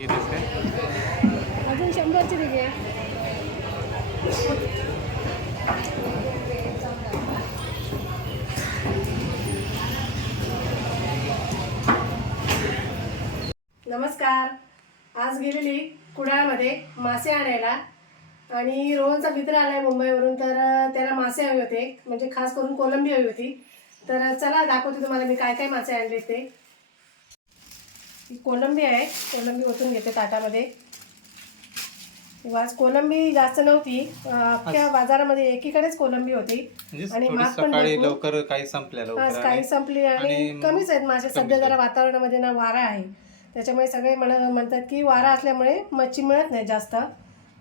अजून शंभरची दिली. नमस्कार. आज गेलेली कुडाळमध्ये मासे आणायला. आणि रोहनचा मित्र आलाय मुंबईवरून तर त्याला मासे हवे होते. म्हणजे खास करून कोलंबी हवी होती. तर चला दाखवते तुम्हाला मी काय काय मासे आणले ते. ही कोलंबी आहे. कोलंबी ओतून घेते ताटामध्ये. आज कोलंबी जास्त नव्हती. अख्ख्या बाजारामध्ये एकीकडेच कोलंबी होती. म्हणजे आणि महाग पण. लवकर काही संपल्या काही संपली आणि कमीच आहेत माझे सध्या जरा. वातावरणामध्ये ना वारा आहे. त्याच्यामुळे सगळे म्हण म्हणतात की वारा असल्यामुळे मच्छी मिळत नाही जास्त.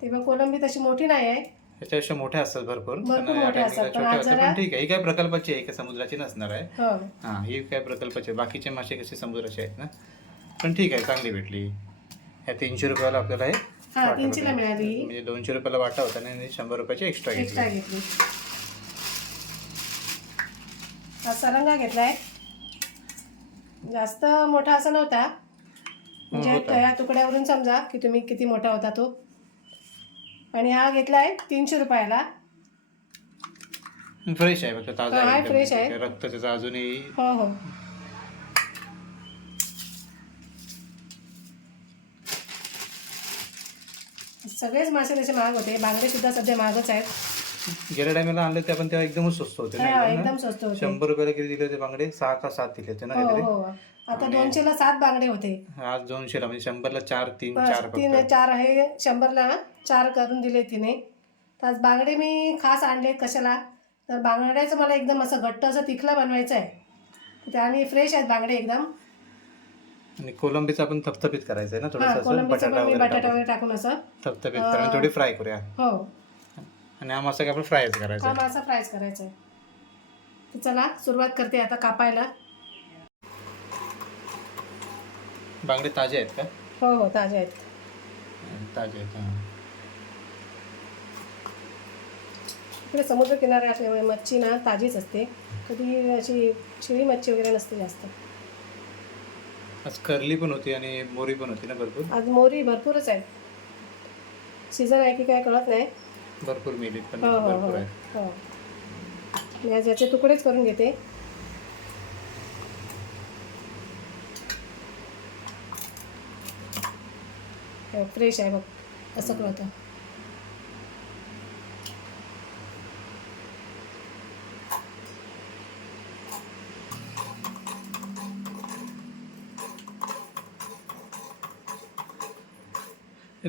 तेव्हा कोलंबी तशी मोठी नाही आहे. त्याच्यापेक्षा मोठ्या असतात भरपूर. भरपूर मोठ्या असतात, पण ठीक आहे. ही काय प्रकल्पाची आहे. का समुद्राची नसणार आहे. हो. हा ही काय प्रकल्पाची. बाकीचे मासे कसे समुद्राचे आहेत ना? पण ठीक आहे चांगली भेटली ह्या तीनशे रुपयाला आपल्याला हे हा तीनशेला. मिळाली. म्हणजे दोनशे रुपयाला वाटा होता आणि शंभर रुपयाची एक्स्ट्रा एक्स्ट्रा घेतली घेतली हा सरंगा घेतलाय जास्त मोठा असा नव्हता म्हणजे होता. त्या तुकड्यावरून समजा की तुम्ही किती मोठा होता तो आणि हा घेतलाय तीनशे रुपयाला फ्रेश आहे फक्त ताजा हा, आहे आहे, एकदम. रक्त त्याचं अजूनही हो हो सगळेच मासे तसे महाग होते. बांगडे सुद्धा सध्या महागच आहेत. गेल्या टायमाला आणले ते आपण तेव्हा एकदमच स्वस्त होते हा, एकदम? स्वस्त होते. शंभर रुपयाला किती दिले होते बांगडे? सहा का सात दिले होते ना हो काहीतरी. हो आता दोनशेला सात बांगडे होते. आज दोनशेला म्हणजे शंभरला चार तीन चार तीन चार आहे. शंभरला चार करून दिले तिने. तर आज बांगडे मी खास आणले कशाला? तर बांगड्याचं मला एकदम असं घट्ट असं तिखला बनवायचं आहे आणि फ्रेश आहेत बांगडे एकदम. आणि कोलंबीचं आपण थपथपीत करायचं आहे ना थोडंसं असं कोलंबीचं बटाटा पण मी वगैरे बटाटा टाकून. वगैरे टाकून असं. थपथपीत करा आणि थोडी फ्राय करूया. हो. आणि हा मसाला आपण फ्रायच करायचा हा आहे. मासा फ्रायच करायचा आहे. तर चला सुरुवात करते आता कापायला. बांगडे ताजे आहेत का? हो हो ताजे आहेत. ताजे आहेत हां. इकडे समुद्र किनारे असल्यामुळे मच्छी ना ताजीच असते. कधी अशी शिळी मच्छी वगैरे नसते जास्त. आज करली पण होती आणि मोरी पण होती ना भरपूर? आज मोरी भरपूरच आहेत सीझन आहे की काय कळत नाही. भरपूर मिळेल पण हो हो हो. भरपूर आहे. हो. मी आज याचे तुकडेच करून घेते. फ्रेश आहे बघ. असं कळतं.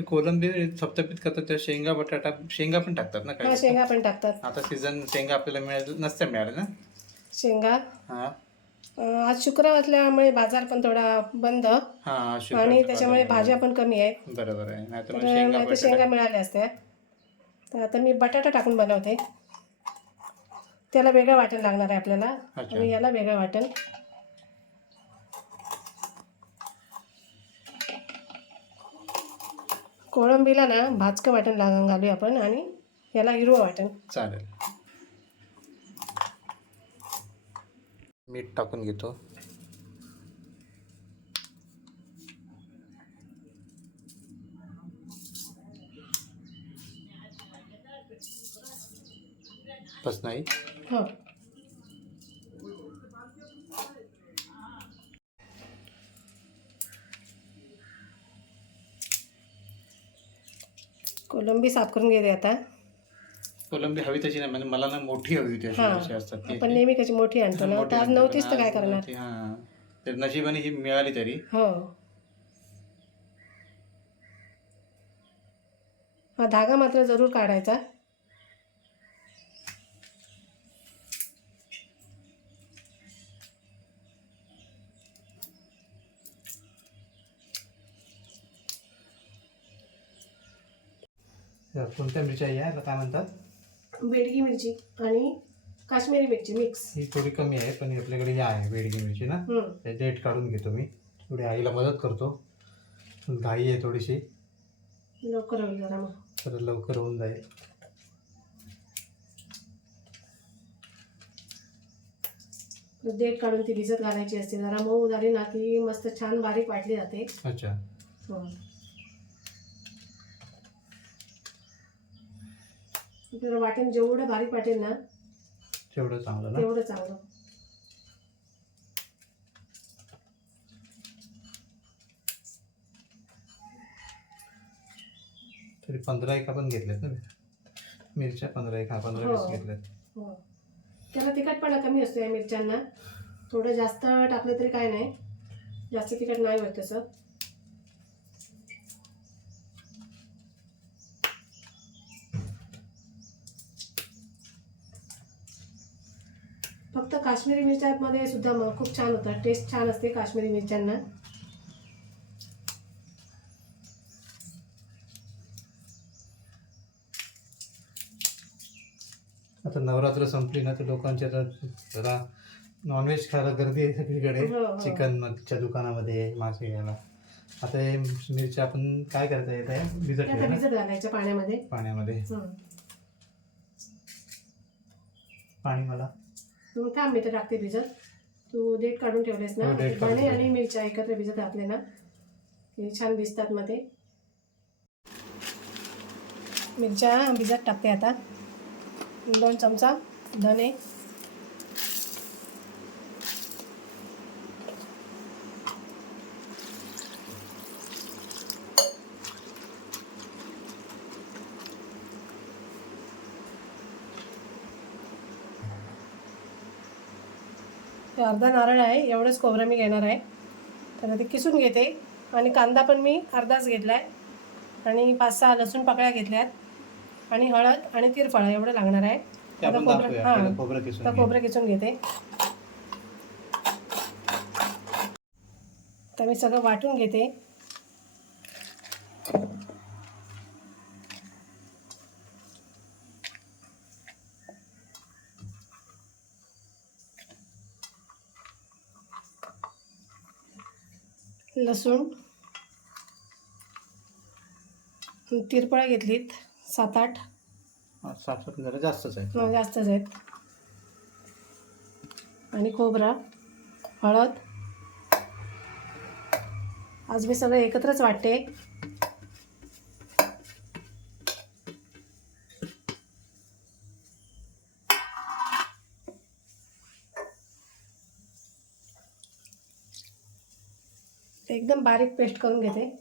हे कोलंबी थपथपीत करतात त्या शेंगा बटाटा शेंगा पण टाकतात ना हा काही शेंगा पण टाकतात. आता सीझन शेंगा आपल्याला मिळाल नसत्या मिळाल्या ना? शेंगा? हा. अं, आज शुक्रवार असल्यामुळे बाजार पण थोडा बंद. हा आणि त्याच्यामुळे भाज्या पण कमी आहेत. बरोबर आहे. नाही तर तर मग शेंगा मिळाल्या असत्या. तर आता मी बटाटा टाकून बनवते. त्याला वेगळं वाटण लागणार आहे आपल्याला. अच्छा. आणि याला वेगळं वाटण. कोळंबीला ना भाजकं वाटण लाग घालूया आपण आणि याला हिरवं वाटण. चालेल. मीठ टाकून घेतो. बस नाही? हो. कोलंबी साफ करून घेते आता. कोलंबी हवी तशी नाही म्हणजे मला ना मोठी हवी होती अशी. अशी असतात ती. आपण नेहमी कशी मोठी आणतो ना मोठी तर आज नव्हतीच पण तर काय आज करणार हा. तर नशिबाने ही मिळाली तरी. हो. हा धागा मात्र जरूर काढायचा. कोणत्या मिरच्या या काय म्हणतात? बेडगी मिरची आणि काश्मीरी मिरची मिक्स. ही थोडी कमी आहे पण आपल्याकडे या आहे बेडगी मिरची ना? हम्म. ते डेट काढून घेतो मी. थोडी आईला मदत करतो. घाई आहे थोडीशी. लवकर होईल जरा मग. तर लवकर होऊन जाईल. देठ काढून ती भिजत घालायची असते. जरा मऊ झाली ना की मस्त छान बारीक वाटली जाते. अच्छा. हो. आपल्याला वाटेल जेवढं बारीक वाटेल ना तेवढं चांगलं ना? तेवढं चांगलं. तरी पंधरा एक आपण घेतल्यात ना? मिरच्या पंधरा एक हा पंधरा हो. वीस घेतल्यात. हो. त्याला तिखटपणा कमी असतो या मिरच्यांना. थोडं जास्त टाकलं तरी काय नाही. जास्त तिखट नाही होत तसं. फक्त काश्मीरी मिरच्यामध्ये सुद्धा मग खूप छान होतं टेस्ट छान असते काश्मीरी मिरच्यांना. आता नवरात्र संपली ना तर लोकांची आता जरा नॉनव्हेज खायला गर्दी आहे सगळीकडे. हो, हो. चिकन मच्छच्या दुकानामध्ये मासे घ्यायला आता हे मिरच्या आपण काय करता येत आहे? भिजत आता घालायच्या पाण्यामध्ये. पाण्यामध्ये. हं. पाणी मला. तू थांब मी तर टाकते भिजत. तू देठ काढून ठेवलेस ना? हो, दाणे ठेवले. आणि मिरच्या एकत्र भिजत घातले ना? की छान भिजतात मध्ये मिरच्या भिजत टाकते आता. दोन चमचा धने. हे अर्धा नारळ आहे एवढंच खोबरं मी घेणार आहे. तर ते किसून घेते. आणि कांदा पण मी अर्धाच घेतला आहे आणि पाच सहा लसूण पाकळ्या घेतल्यात. आणि हळद आणि तिरफळा एवढं लागणार आहे. आता खोबरं हां. खोबरं किसून घेते. तर मी सगळं वाटून घेते. लसूण तिरपळा घेतलीत सात आठ सात सात जरा जास्तच आहे जास्तच आहेत. आणि खोबरा हळद. आज मी सगळं एकत्रच वाटते ते एकदम बारीक पेस्ट करून घेते.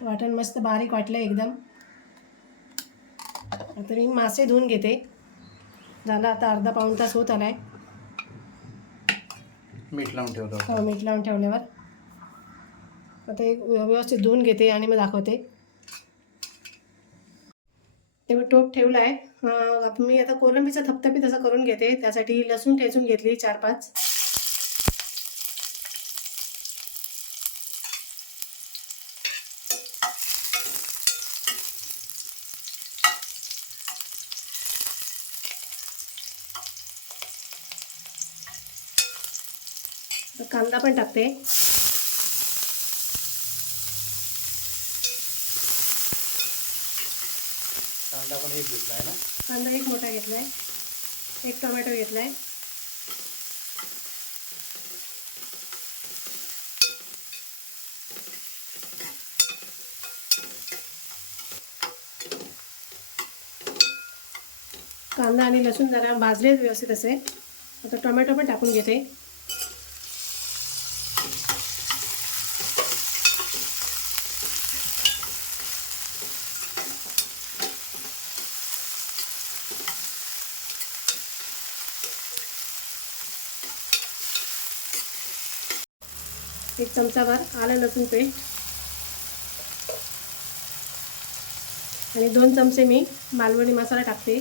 वाटण मस्त बारीक वाटलं एकदम. आता मी मासे धुवून घेते. झालं आता अर्धा पाऊण तास होत आलाय. मीठ लावून ठेवलं. हो, मीठ लावून ठेवल्यावर. आता एक व्य- व्यवस्थित धुवून घेते आणि मग दाखवते. तेव्हा टोप ठेवला आहे. मी आता कोलंबीचा थपथपी तसा करून घेते. त्यासाठी लसूण ठेचून घेतली चार पाच. कांदा पण टाकते. कांदा पण एक घेतला आहे ना? कांदा एक मोठा घेतलाय. एक टोमॅटो घेतलाय. कांदा आणि लसूण जरा भाजले व्यवस्थित असे. आता टोमॅटो पण टाकून घेते. एक चमचाभर आलं लसूण पेस्ट. आणि दोन चमचे मी मालवणी मसाला टाकते.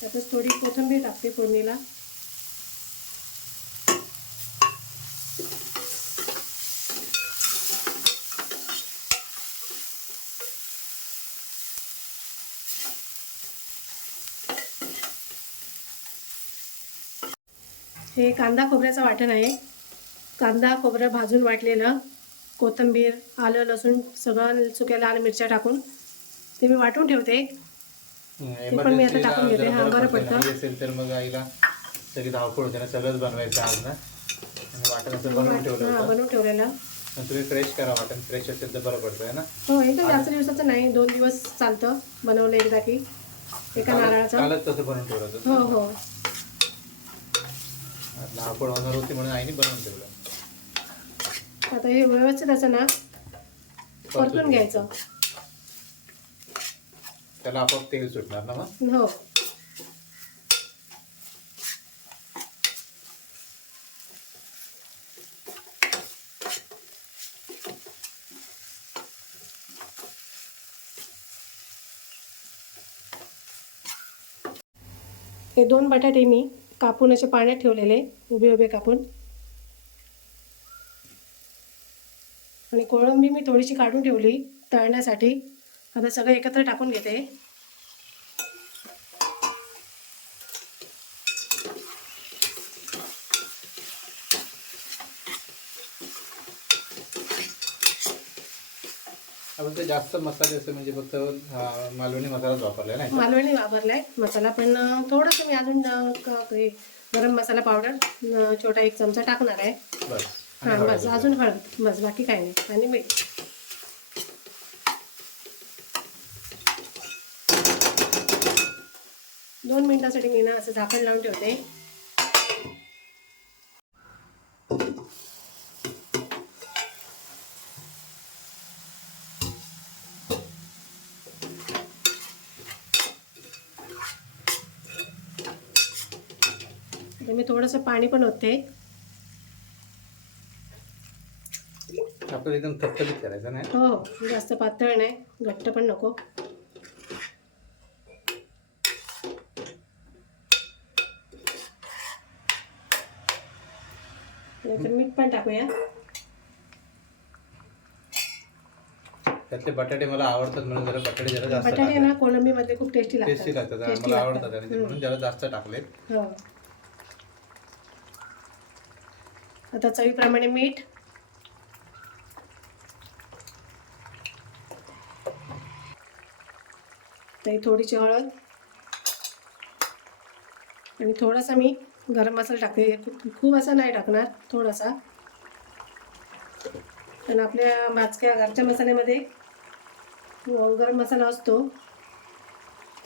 त्यातच थोडी कोथिंबीर टाकते फोडणीला. हे कांदा खोबऱ्याचं वाटण आहे. कांदा खोबरं भाजून वाटलेलं कोथिंबीर आलं लसूण सगळं सुक्या लाल मिरच्या टाकून ते मी वाटून ठेवते. पण मी आता टाकून घेते. हा, बरं पडतं. असेल तर मग आईला सगळी धावपळ होते ना सगळंच बनवायचं आज ना. आणि वाटण असं बनवून ठेवलं हा होतं. बनवून ठेवलेलं. पण तुम्ही फ्रेश करा वाटण फ्रेश असेल तर बरं पडतं आहे ना. हो एकदम जास्त दिवसाचं नाही दोन दिवस चालतं बनवलं एकदा की एका नारळाचं. कालच तसं बनवून ठेवलं होतं. हो हो. धावपळ होणार होती म्हणून आईने बनवून ठेवलं. आता हे व्यवस्थित असं ना परतून घ्यायचं. त्याला आपोआप तेल सुटणार ना मग? हो. हे दोन बटाटे मी कापून असे पाण्यात ठेवलेले उभे उभे कापून. आणि कोळंबी मी थोडीशी काढून ठेवली तळण्यासाठी. आता सगळं एकत्र टाकून घेते. जास्त मसाले असं म्हणजे फक्त मालवणी मसालाच वापरला नाही मालवणी वापरलाय मसाला पण अं, थोडंसं मी अजून अं, क- हे गरम मसाला पावडर अं, छोटा एक चमचा टाकणार आहे. बस. आणि हां हळद बस अजून हळद. बस बाकी काही नाही. आणि मीठ. दोन मिनिटासाठी मी ना असं झाकण लावून ठेवते आता मी थोडंसं पाणी पण होते एकदम थपथपीत करायचं नाही? हो जास्त पातळ नाही घट्ट पण नको. नाहीतर मीठ पण टाकूया. त्यातले बटाटे मला आवडतात म्हणून जरा बटाटे जरा जास्त बटाटे ना कोळंबी मध्ये खूप टेस्टी टेस्टी लागतात लागतात Tasty मला लागतात. आवडतात आणि ते म्हणून जरा जास्त टाकलेत. हो. आता चवीप्रमाणे मीठ. थोडीशी हळद. आणि थोडासा मी गरम मसाला टाकते. खूप- खूप असा नाही टाकणार थोडासा. पण आपल्या माचक्या घरच्या मसाल्यामध्ये गरम मसाला असतो.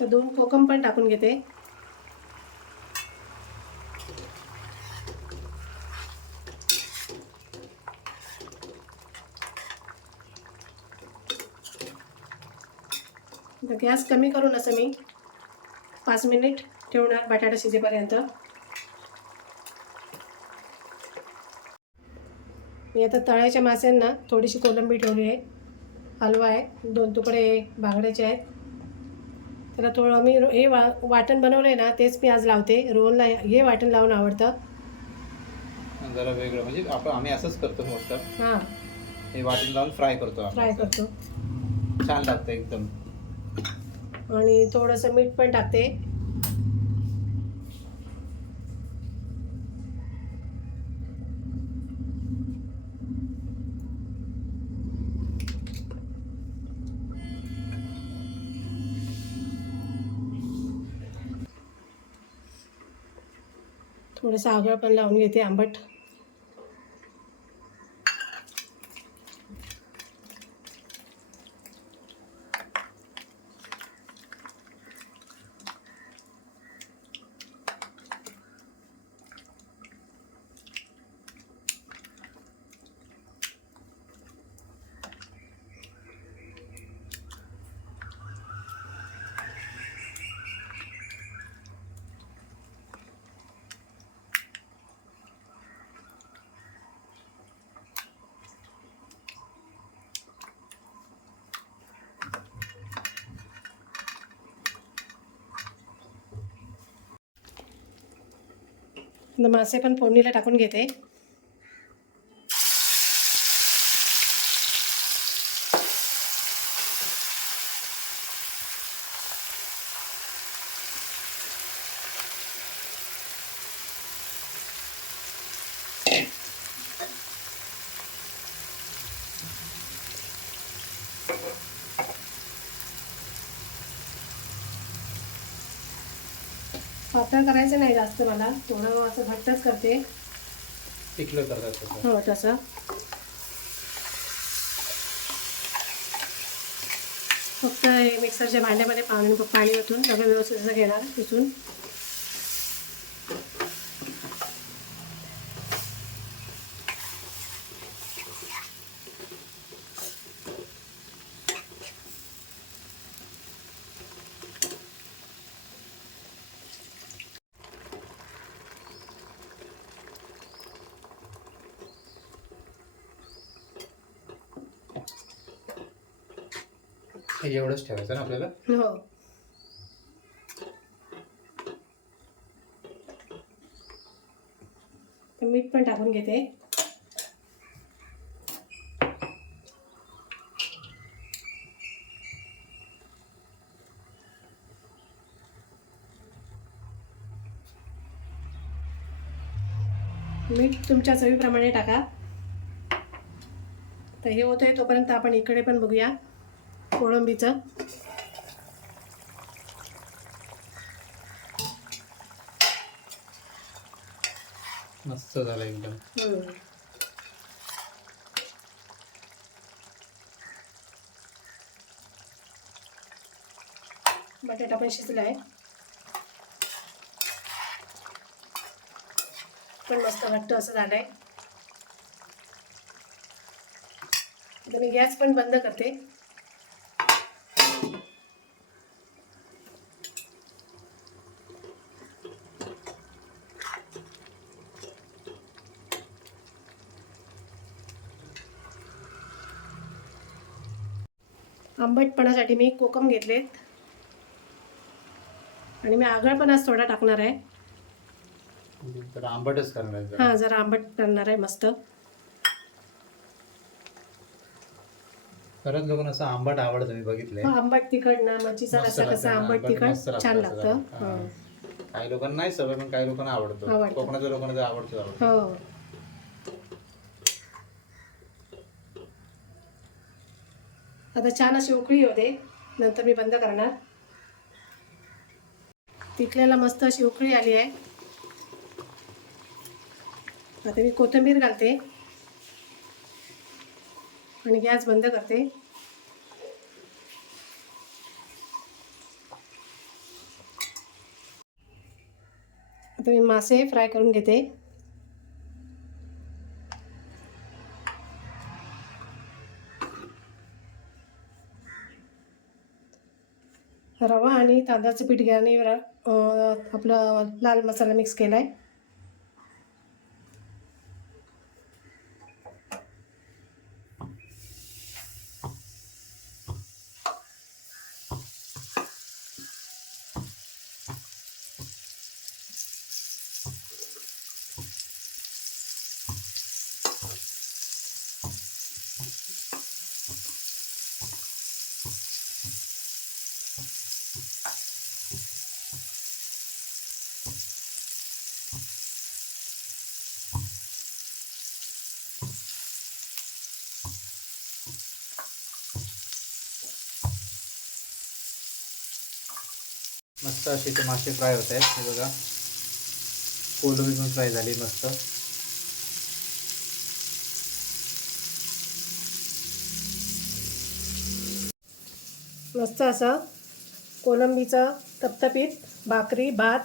तर दोन कोकम पण टाकून घेते. गॅस कमी करून असं मी पाच मिनिट ठेवणार बटाटा शिजेपर्यंत. मी आता तळ्याच्या मास्यांना थोडीशी कोलंबी ठेवली आहे. हलवा आहे दोन तुकडे बांगड्याचे आहेत. त्याला थोडं मी हे वा वाटण बनवलं आहे ना तेच मी आज लावते. रोलला हे वाटण लावून आवडतं. जरा वेगळं. म्हणजे आपण आम्ही असंच करतो मोठं. हां. हे वाटण लावून फ्राय करतो. फ्राय करतो. छान लागतं एकदम. आणि थोडंसं मीठ पण टाकते. थोडंसं आगळ पण लावून घेते आंबट. मासे पण फोडणीला टाकून घेते. पातळ करायचं नाही जास्त मला. थोडं असं घट्टच करते. करतात हो तसं. फक्त हे मिक्सरच्या भांड्यामध्ये पाणी पाणी ओतून सगळं व्यवस्थित असं घेणार तिथून हे एवढंच ठेवायचं ना आपल्याला? हो. मीठ पण टाकून घेते. मीठ तुमच्या चवीप्रमाणे टाका. तर हे होतंय तोपर्यंत आपण इकडे पण बघूया. कोळंबीचं. मस्त झालं एकदम. बटाटा पण शिजलाय. पण मस्त घट्ट असं झालंय. आता मी गॅस पण बंद करते. आंबटपणासाठी मी कोकम घेतलेत आणि मी आगळ पण आज थोडा टाकणार आहे. आंबटच करणार. हां जरा आंबट करणार आहे मस्त. बऱ्याच लोकांना असं आंबट आवडतं मी बघितलंय. हो, आंबट तिखट ना मच्छीचा रस्सा कसा आंबट तिखट छान लागतं. काही लोकांना नाही सवय पण काही लोकांना आवडतो. कोकणाच्या लोकांना आवडतं आवडतं. हो. आता छान अशी उकळी होते नंतर मी बंद करणार. तिकल्याला मस्त अशी उकळी आली आहे. आता मी कोथिंबीर घालते. आणि गॅस बंद करते. आता मी मासे फ्राय करून घेते रवा आणि तांदळाचं पीठ घ्या आणि आपलं लाल मसाला मिक्स केला आहे मस्त असे ते मासे फ्राय होत आहेत. हे बघा. कोलंबी पण फ्राय झाली मस्त. मस्त असं कोलंबीचं तपतपीत भाकरी भात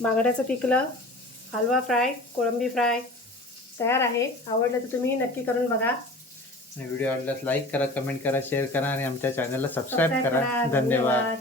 बांगड्याचं पिकलं हलवा फ्राय कोळंबी फ्राय तयार आहे. आवडलं तर तुम्ही नक्की करून बघा. व्हिडिओ आवडल्यास लाईक करा कमेंट करा शेअर करा आणि आमच्या चॅनलला सबस्क्राईब सबस्क्राईब करा. धन्यवाद.